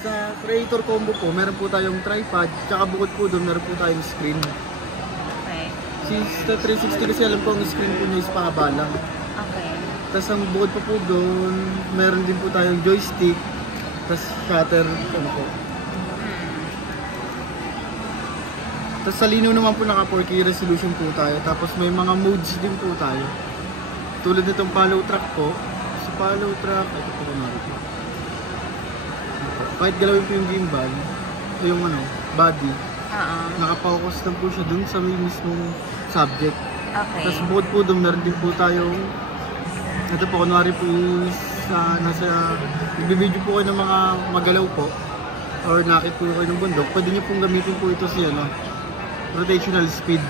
Sa creator combo po, meron po tayong tripod, tsaka bukod po doon, meron po tayong screen. Okay. Sa 360 kasi alam ko ang screen po niya is pahaba lang. Okay. Tapos ang bukod pa po doon, meron din po tayong joystick, tapos shutter, ano po. Tapos sa linaw naman po naka 4K resolution po tayo, tapos may mga modes din po tayo. Tulad nitong follow track po, sa follow track, ito po kumari po. Kahit galawin po yung gimbal, yung ano, body, nakapokus lang po siya dun sa may mismong subject. Okay. Tapos bukod po doon, meron din po tayong, ito po, kunwari po nagbibideo po kayo ng mga magalaw po, or nakit po kayo ng bundok, pwede nyo pong gamitin po ito siya, no? Rotational speed.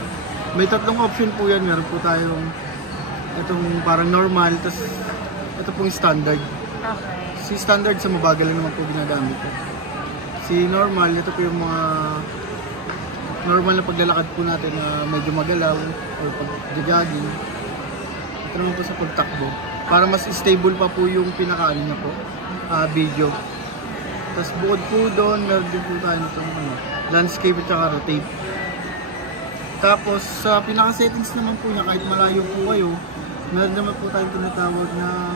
May tatlong option po yan, meron po tayong itong parang normal, tapos ito pong standard. Okay. Si standard sa mabagal lang naman po ginagamit ko. Si normal, ito po yung mga normal na paglalakad po natin na medyo magalaw or pag-jogging. Ito naman po sa pagtakbo. Para mas stable pa po yung pinakaano niya po, video. Tapos bukod po doon, meron din po tayo nitong landscape at saka rotate. Tapos sa pinaka-settings naman po niya, kahit malayo po kayo, meron naman po tayong tinatawag na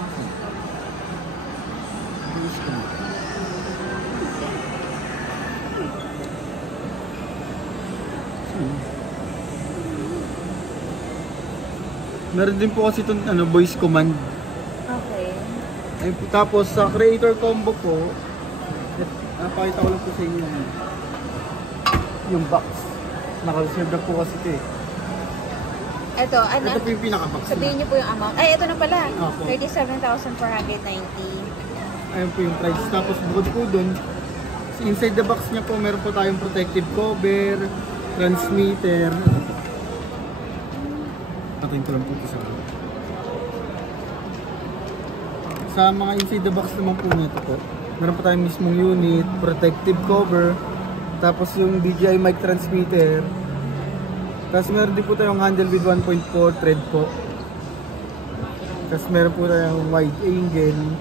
meron din po kasi itong voice command. Okay. Ayun po. Tapos sa creator combo po, napakita ko lang po sa inyo yung box. Naka-reserve na po kasi ito eh. Ito, ano? Ito po yung pinaka-box. Sabihin niyo po yung amount. Ay, ito na pala. Opo. 37,490. Ayun po yung price. Tapos bukod po dun, inside the box niya po, meron po tayong protective cover, transmitter. Patayin ko lang po ito sa mga inside the box naman po nito po, meron po tayong mismong unit, protective cover, tapos yung DJI mic transmitter. Tapos meron din po tayong handle with 1.4 thread po. Tapos meron po tayong wide angle.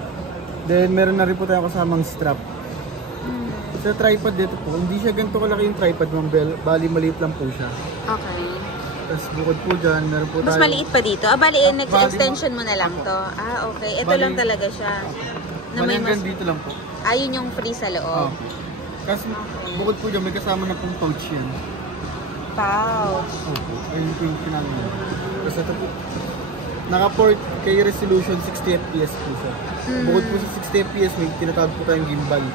Then meron na rin po tayong kasamang strap. Sa tripod dito po, hindi siya ganito kalaki yung tripod, bali maliit lang po siya. Okay. Tapos bukod po dyan, meron po Mas tayo. maliit pa dito? Bali, next-extension mo na lang to. Okay. Ito lang talaga siya. Na may mas... dito lang po. Yun yung free sa loob. Kasi bukod po dyan, may kasama na pong pouch yan. Pouch. Opo. Ayun po yung pinalo niya. Tapos ito po, naka 4K resolution, 60 FPS po siya. Bukod po sa 60 FPS, may tinatawag po tayong gimbal.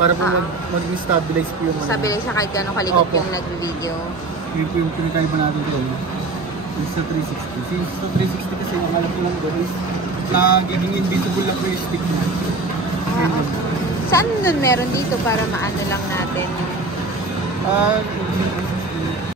Para po mag-stabilize po yung Stabilize siya kahit gano'ng kalikot Opo. yung nag-video. Yun po yung pinakaiba natin doon. Sa 360. Since sa 360 kasi yung alam ko lang doon is nagiging invisible na po yung stick na. Saan nun meron dito para maano lang natin yung...